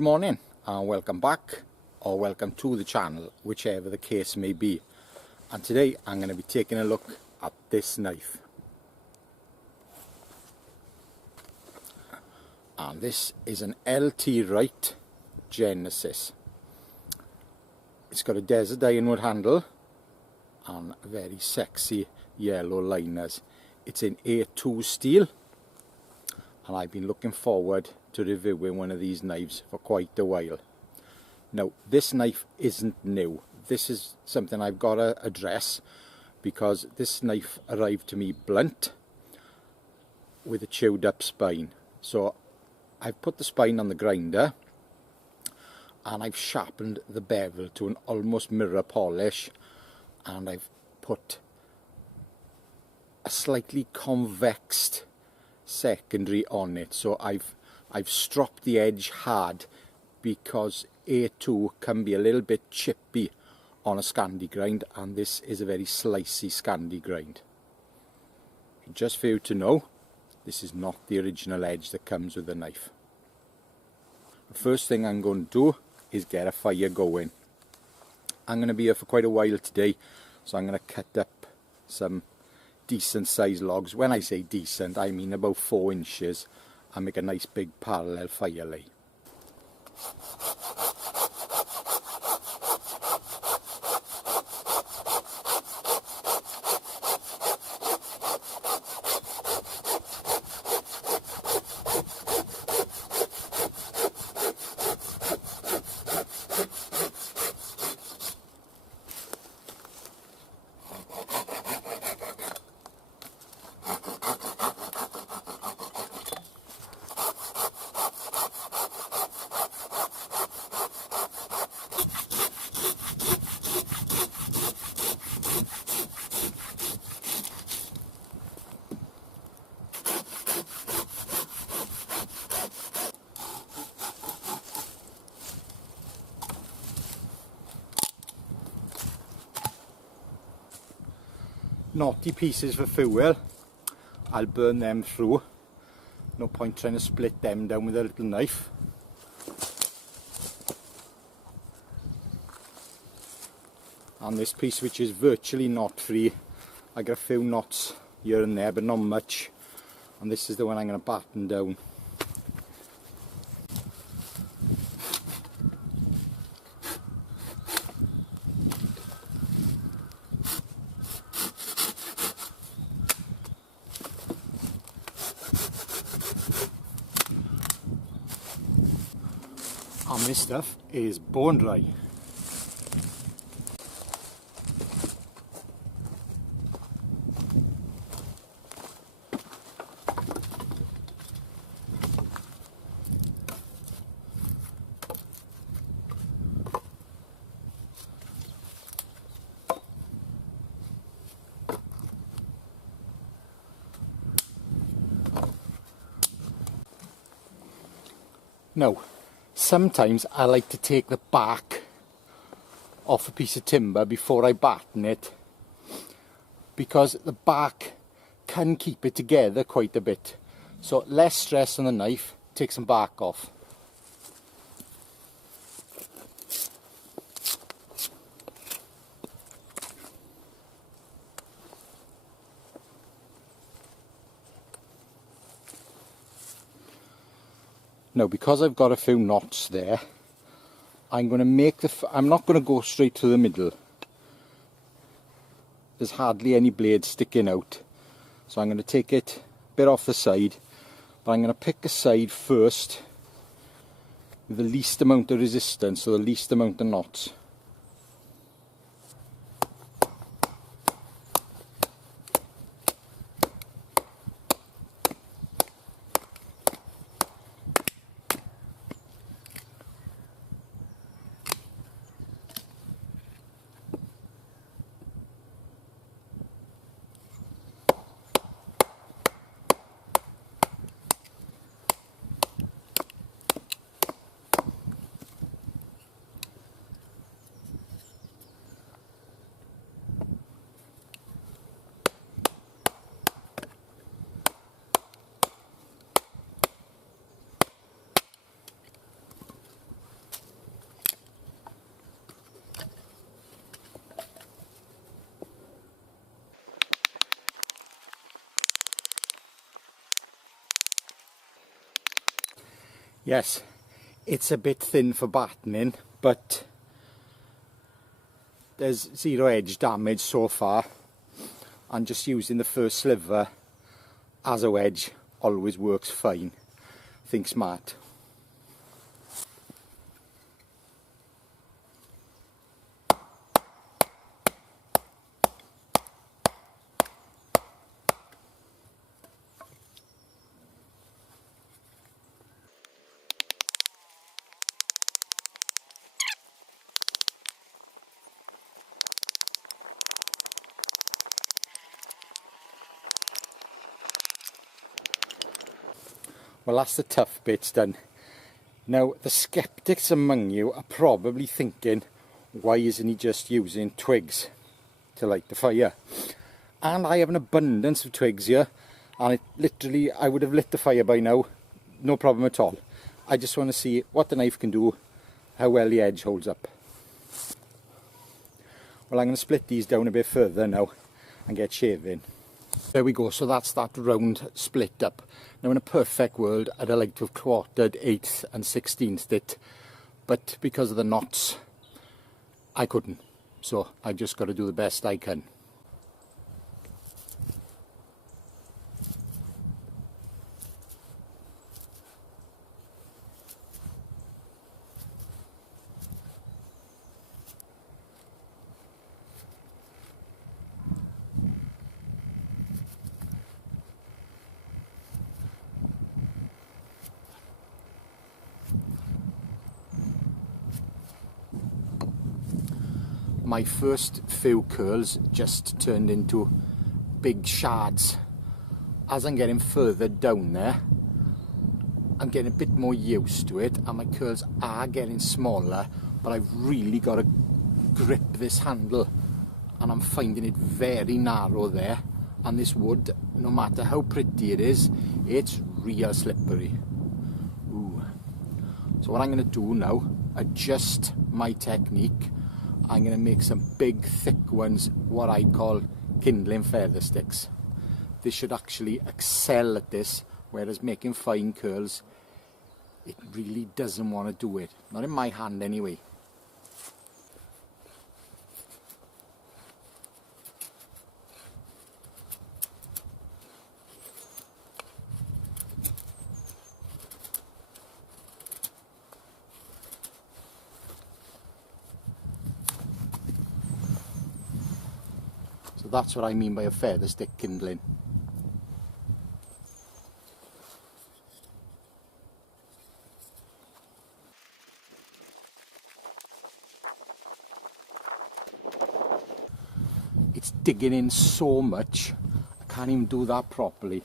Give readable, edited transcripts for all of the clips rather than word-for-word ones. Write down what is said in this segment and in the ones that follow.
Good morning and welcome back, or welcome to the channel, whichever the case may be. And today I'm going to be taking a look at this knife. And this is an L.T.Wright Genesis. It's got a desert ironwood handle and very sexy yellow liners. It's in A2 steel, and I've been looking forward to reviewing one of these knives for quite a while. Now, this knife isn't new. This is something I've got to address because this knife arrived to me blunt with a chewed up spine. So I've put the spine on the grinder and I've sharpened the bevel to an almost mirror polish, and I've put a slightly convexed secondary on it. So I've stropped the edge hard because A2 can be a little bit chippy on a Scandi grind, and this is a very slicey Scandi grind. Just for you to know, this is not the original edge that comes with the knife. The first thing I'm going to do is get a fire going. I'm going to be here for quite a while today, so I'm going to cut up some decent sized logs. When I say decent, I mean about 4 inches, and make a nice big parallel fire lay. Knotty pieces for fuel, I'll burn them through. No point trying to split them down with a little knife. And this piece, which is virtually knot free, I got a few knots here and there but not much, and this is the one I'm going to batten down. And this stuff is bone dry. Now, sometimes I like to take the bark off a piece of timber before I batten it, because the bark can keep it together quite a bit. So less stress on the knife, take some bark off. Now, because I've got a few knots there, I'm going to make I'm not going to go straight to the middle. There's hardly any blade sticking out. So I'm going to take it a bit off the side, but I'm going to pick a side first with the least amount of resistance, so the least amount of knots. Yes, it's a bit thin for battening, but there's zero edge damage so far, and just using the first sliver as a wedge always works fine. Think smart. Well, that's the tough bits done. Now, the skeptics among you are probably thinking, why isn't he just using twigs to light the fire? And I have an abundance of twigs here, and literally I would have lit the fire by now, no problem at all. I just want to see what the knife can do, how well the edge holds up. Well, I'm going to split these down a bit further now and get shaving. There we go, so that's that round split up. Now in a perfect world I'd have liked to have quartered 1/8 and 1/16 it, but because of the knots I couldn't, so I just got to do the best I can. My first few curls just turned into big shards. As I'm getting further down there, I'm getting a bit more used to it, and my curls are getting smaller, but I've really got to grip this handle, and I'm finding it very narrow there, and this wood, no matter how pretty it is, it's real slippery. Ooh. So what I'm going to do now, adjust my technique. I'm going to make some big thick ones, what I call kindling feather sticks. This should actually excel at this, whereas making fine curls, it really doesn't want to do it. Not in my hand anyway. So that's what I mean by a feather stick kindling. It's digging in so much, I can't even do that properly.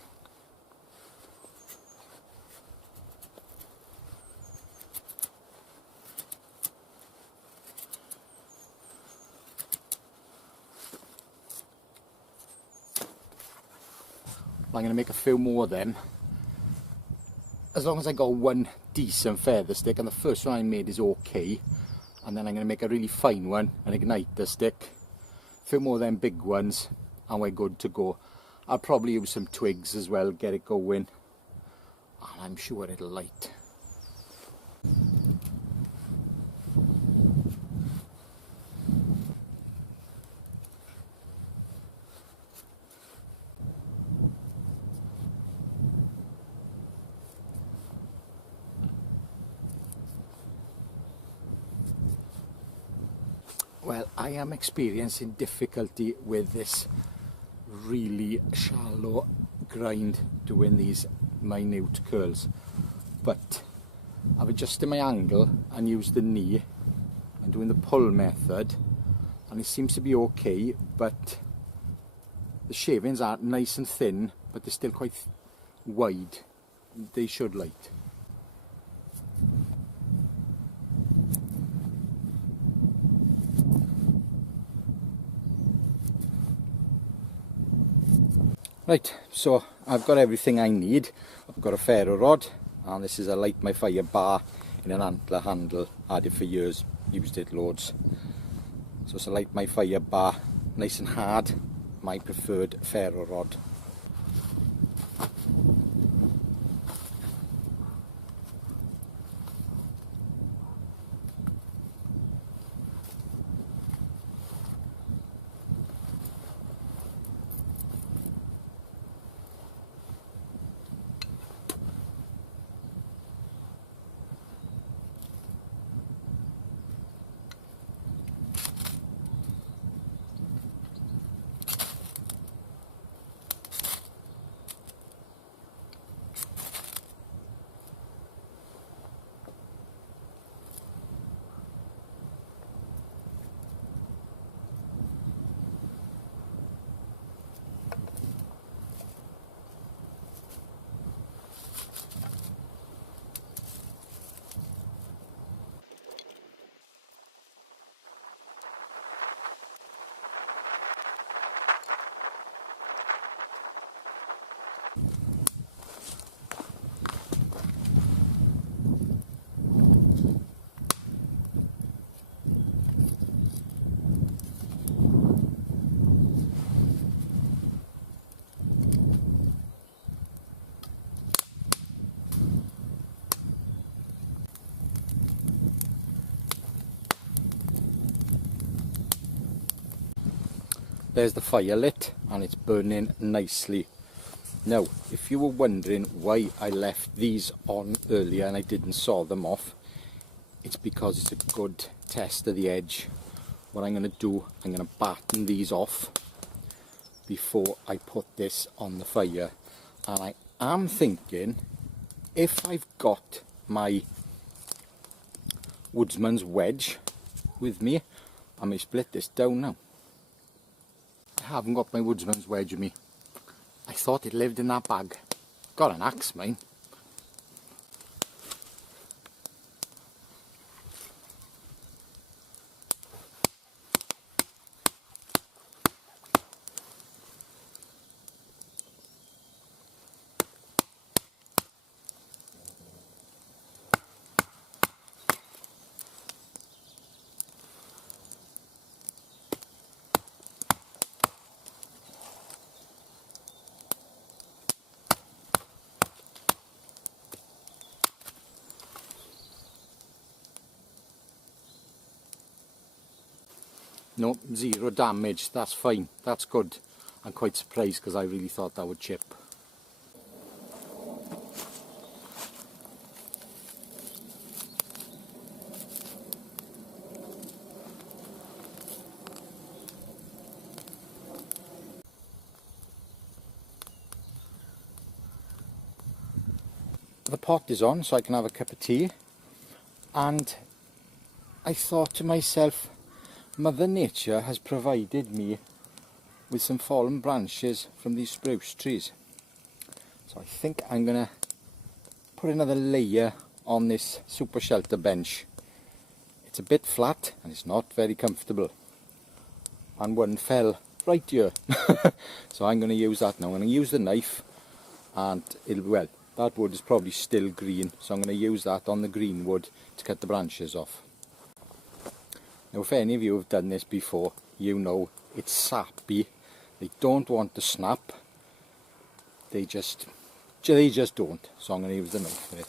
I'm going to make a few more then. As long as I got one decent feather stick, and the first one I made is okay, and then I'm going to make a really fine one and ignite the stick. A few more of them big ones and we're good to go. I'll probably use some twigs as well, get it going, and I'm sure it'll light. Well, I am experiencing difficulty with this really shallow grind doing these minute curls, but I've adjusted my angle and used the knee and doing the pull method, and it seems to be okay, but the shavings are nice and thin, but they're still quite wide. They should light. Right, so I've got everything I need. I've got a ferro rod, and this is a light my fire bar in an antler handle. Had it for years, used it loads. So it's a light my fire bar, nice and hard, my preferred ferro rod. there's the fire lit and it's burning nicely. Now, if you were wondering why I left these on earlier and I didn't saw them off, it's because it's a good test of the edge. What I'm going to do, I'm going to batten these off before I put this on the fire. And I am thinking, if I've got my woodsman's wedge with me, I may split this down now. I haven't got my woodsman's wedge with me. I thought it lived in that bag. Got an axe, mine. No, 0 damage, that's fine, that's good. I'm quite surprised because I really thought that would chip. The pot is on so I can have a cup of tea, and I thought to myself, Mother Nature has provided me with some fallen branches from these spruce trees. So I think I'm going to put another layer on this super shelter bench. It's a bit flat and it's not very comfortable. And one fell right here. So I'm going to use that now. I'm going to use the knife, and well, that wood is probably still green, so I'm going to use that on the green wood to cut the branches off. Now, if any of you have done this before, you know it's sappy. They don't want to snap. They just don't. So I'm going to use the knife for it.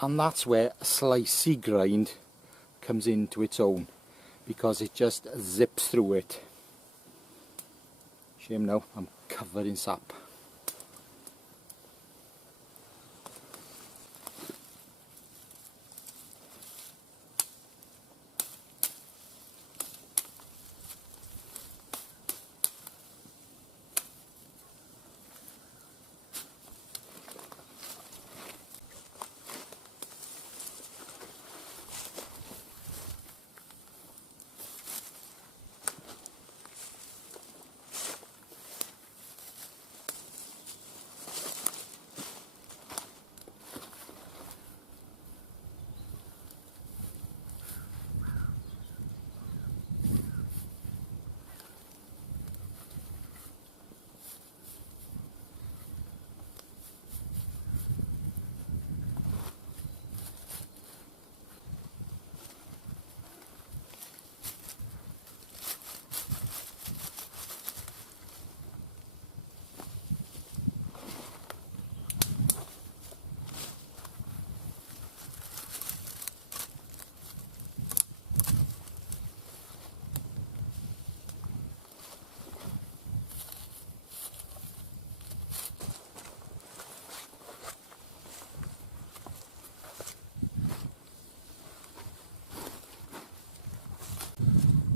And that's where a slicey grind comes into its own, because it just zips through it. Shame now, I'm covered in sap.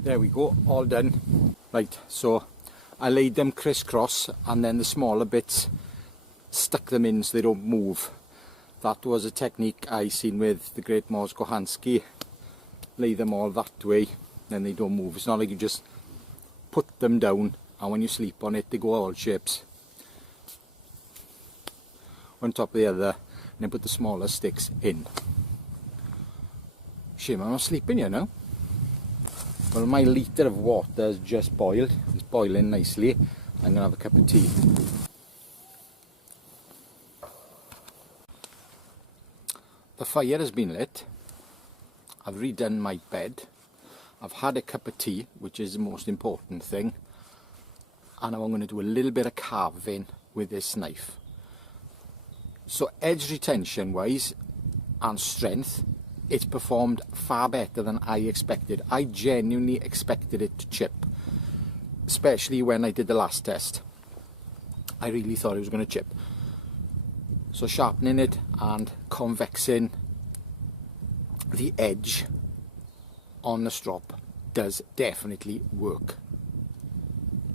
There we go, all done. Right, so I laid them crisscross, and then the smaller bits stuck them in so they don't move. That was a technique I seen with the great Mors Kochanski. Lay them all that way, then they don't move. It's not like you just put them down and when you sleep on it they go all shapes. One top of the other, and then put the smaller sticks in. Shame I'm not sleeping here now. Well, my litre of water has just boiled. It's boiling nicely. I'm going to have a cup of tea. The fire has been lit. I've redone my bed. I've had a cup of tea, which is the most important thing. And I'm going to do a little bit of carving with this knife. So edge retention wise and strength, it's performed far better than I expected. I genuinely expected it to chip, especially when I did the last test. I really thought it was going to chip. So sharpening it and convexing the edge on the strop does definitely work.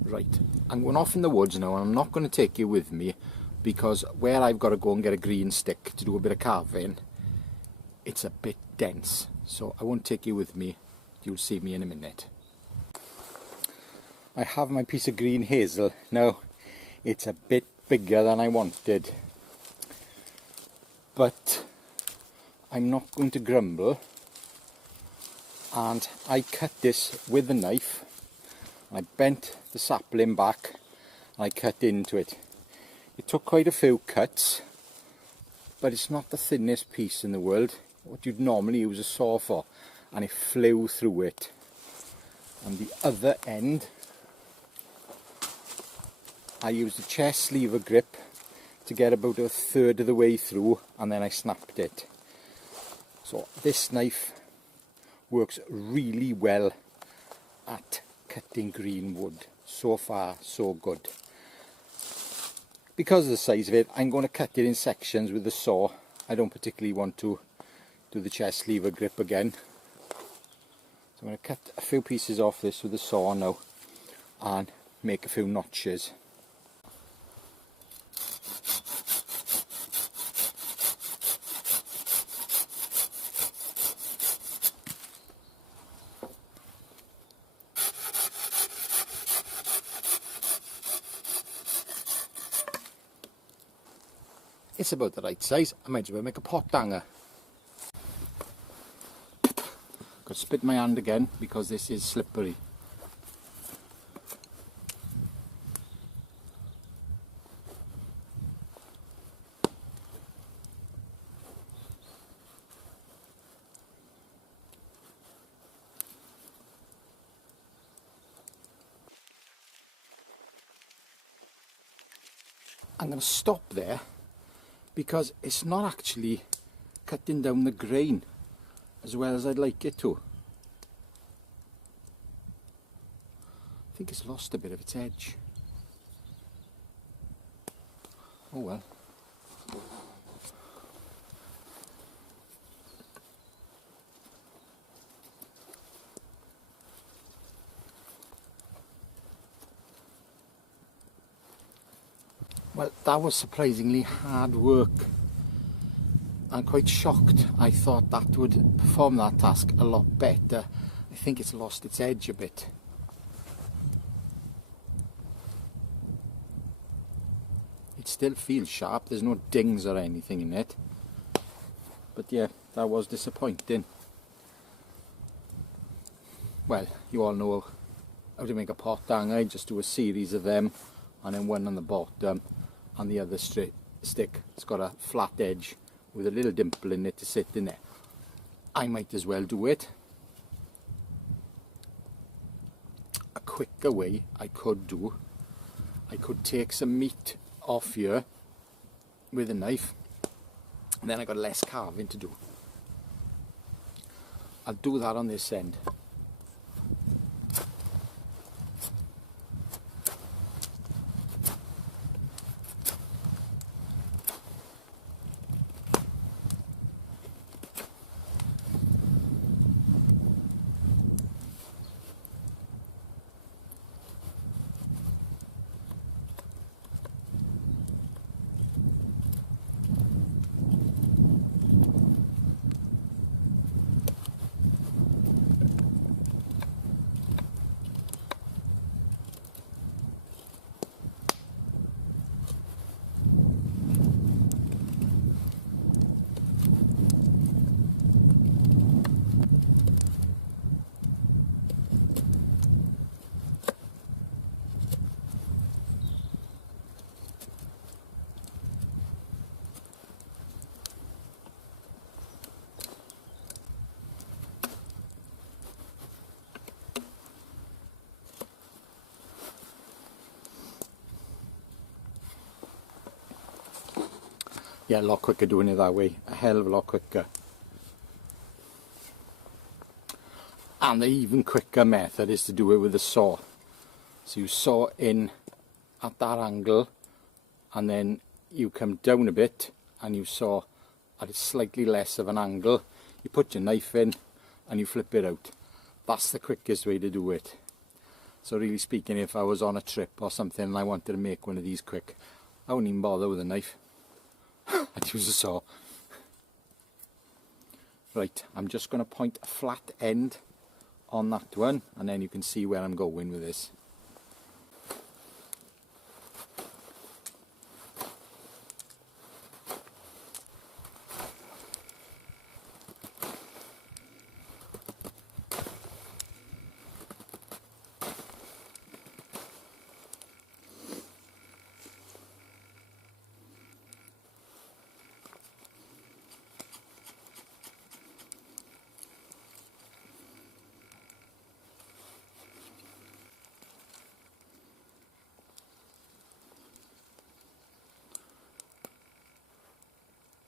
Right, I'm going off in the woods now, and I'm not going to take you with me, because where I've got to go and get a green stick to do a bit of carving, it's a bit dense, so I won't take you with me. You'll see me in a minute. I have my piece of green hazel. Now, it's a bit bigger than I wanted, but I'm not going to grumble, and I cut this with the knife. I bent the sapling back and I cut into it. It took quite a few cuts, but it's not the thinnest piece in the world, what you'd normally use a saw for, and it flew through it. And the other end, I used a chest lever grip to get about a third of the way through, and then I snapped it. So this knife works really well at cutting green wood. So far, so good. Because of the size of it, I'm going to cut it in sections with the saw. I don't particularly want to do the chest lever grip again. So I'm going to cut a few pieces off this with the saw now and make a few notches. It's about the right size. I might as well make a pot hanger. Got to spit my hand again because this is slippery. I'm going to stop there, because it's not actually cutting down the grain as well as I'd like it to. I think it's lost a bit of its edge. Oh well. Well, that was surprisingly hard work. I'm quite shocked. I thought that would perform that task a lot better. I think it's lost its edge a bit. It still feels sharp, there's no dings or anything in it. But yeah, that was disappointing. Well, you all know how to make a pot hanger. I just do a series of them, and then one on the bottom, and the other stick. It's got a flat edge with a little dimple in it to sit in there. I might as well do it. A quicker way I could take some meat off here with a knife, and then I got less carving to do. I'll do that on this end. Yeah, a lot quicker doing it that way, a hell of a lot quicker. And the even quicker method is to do it with a saw. So you saw in at that angle, and then you come down a bit and you saw at a slightly less of an angle. You put your knife in and you flip it out. That's the quickest way to do it. So really speaking, if I was on a trip or something and I wanted to make one of these quick, I wouldn't even bother with a knife. I'd use a saw. Right, I'm just going to point a flat end on that one, and then you can see where I'm going with this.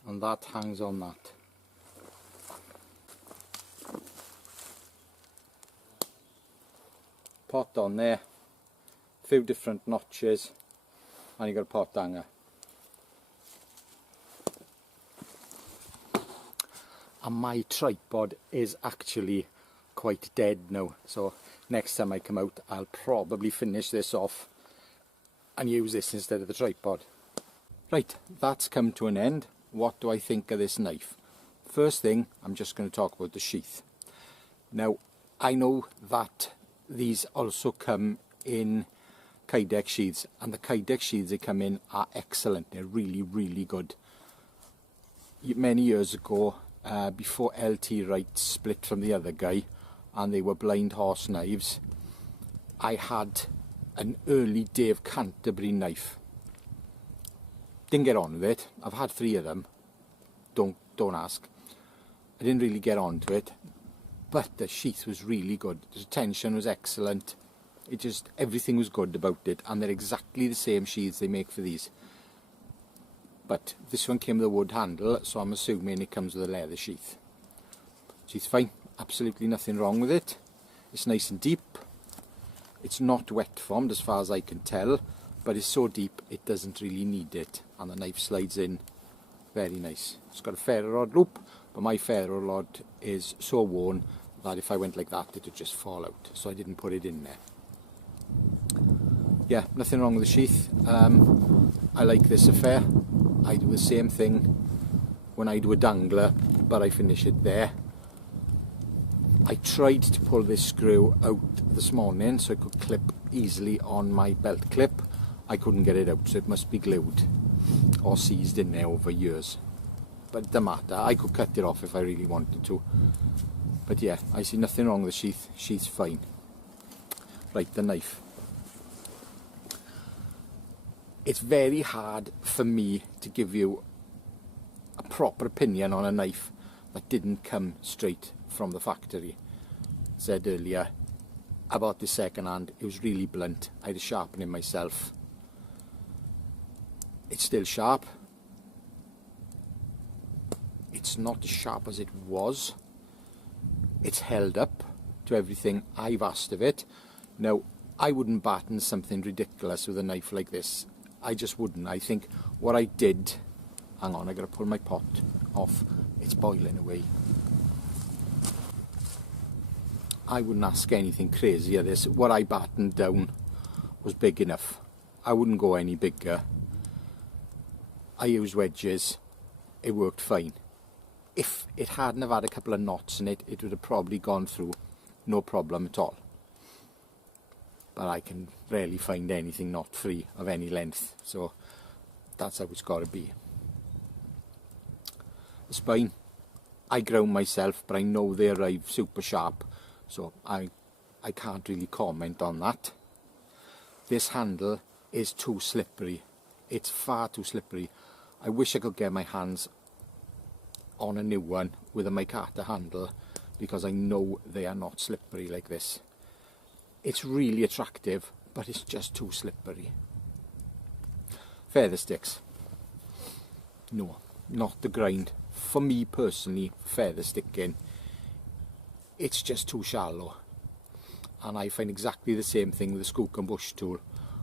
And that hangs on that. Pot on there, a few different notches, and you got a pot hanger. And my tripod is actually quite dead now, so next time I come out I'll probably finish this off and use this instead of the tripod. Right, that's come to an end. What do I think of this knife? First thing, I'm just going to talk about the sheath. Now, I know that these also come in Kydex sheaths, and the Kydex sheaths they come in are excellent. They're really, really good. Many years ago, before L.T.Wright split from the other guy, and they were blind horse knives, I had an early Dave Canterbury knife. Didn't get on with it. I've had 3 of them. Don't ask. I didn't really get on to it, but the sheath was really good. The tension was excellent. It just, everything was good about it, and they're exactly the same sheaths they make for these. But this one came with a wood handle, so I'm assuming it comes with a leather sheath. Sheath's fine. Absolutely nothing wrong with it. It's nice and deep. It's not wet formed as far as I can tell, but it's so deep it doesn't really need it, and the knife slides in very nice. It's got a ferro rod loop, but my ferro rod is so worn that if I went like that it would just fall out, so I didn't put it in there. Yeah, nothing wrong with the sheath. I like this affair. I do the same thing when I do a dangler, but I finish it there. I tried to pull this screw out this morning so it could clip easily on my belt clip. I couldn't get it out, so it must be glued or seized in there over years. But it doesn't matter, I could cut it off if I really wanted to. But yeah, I see nothing wrong with the sheath. Sheath's fine. Right, the knife. It's very hard for me to give you a proper opinion on a knife that didn't come straight from the factory. I said earlier about the second hand, it was really blunt. I had to sharpen it myself. It's still sharp. It's not as sharp as it was. It's held up to everything I've asked of it. Now, I wouldn't batten something ridiculous with a knife like this. I just wouldn't. I think what I did... Hang on, I gotta pull my pot off. It's boiling away. I wouldn't ask anything crazy of this. What I battened down was big enough. I wouldn't go any bigger. I used wedges. It worked fine. If it hadn't have had a couple of knots in it, it would have probably gone through no problem at all. But I can rarely find anything knot free of any length, so that's how it's got to be. The spine, I ground myself, but I know they arrive super sharp, so I can't really comment on that. This handle is too slippery. It's far too slippery. I wish I could get my hands on a new one with a micarta handle, because I know they are not slippery like this. It's really attractive, but it's just too slippery. Feather sticks. No. not the grind. For me personally, feather sticking, it's just too shallow. And I find exactly the same thing with the Skook and Bush tool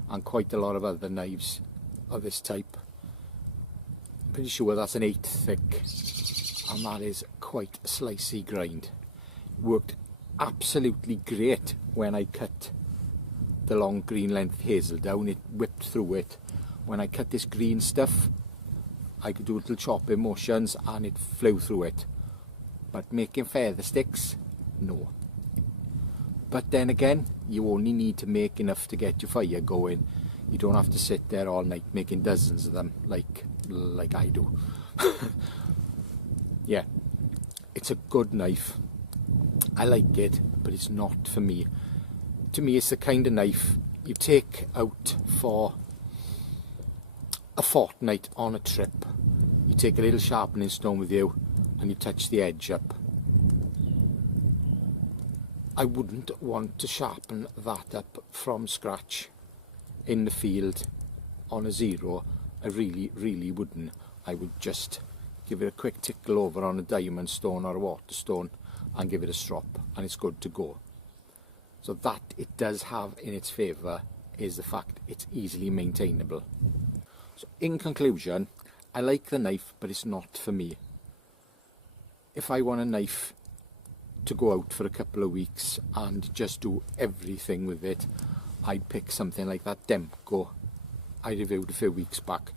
and quite a lot of other knives of this type. Pretty sure that's an 8 thick, and that is quite a slicey grind. Worked absolutely great when I cut the long green length hazel down. It whipped through it. When I cut this green stuff, I could do little chopping motions and it flew through it. But making feather sticks, no. But then again, you only need to make enough to get your fire going. You don't have to sit there all night making dozens of them like I do. Yeah, it's a good knife. I like it, but it's not for me. To me, it's the kind of knife you take out for a fortnight on a trip. You take a little sharpening stone with you and you touch the edge up. I wouldn't want to sharpen that up from scratch in the field on a zero. I really wouldn't. I would just give it a quick tickle over on a diamond stone or a water stone and give it a strop, and it's good to go. So that it does have in its favour is the fact it's easily maintainable. So in conclusion, I like the knife, but it's not for me. If I want a knife to go out for a couple of weeks and just do everything with it, I'd pick something like that Demko I reviewed a few weeks back.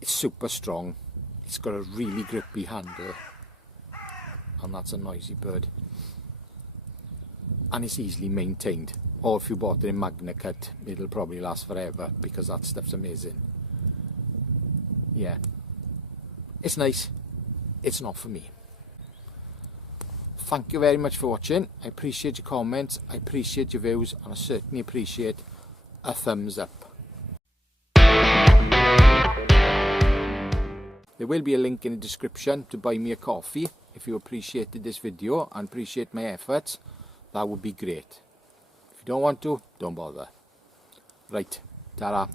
It's super strong, it's got a really grippy handle, and that's a noisy bird, and it's easily maintained. Or if you bought it in Magna Cut, it'll probably last forever because that stuff's amazing. Yeah, it's nice, it's not for me. Thank you very much for watching. I appreciate your comments, I appreciate your views, and I certainly appreciate a thumbs up. There will be a link in the description to buy me a coffee. If you appreciated this video and appreciate my efforts, that would be great. If you don't want to, don't bother. Right, ta-ra.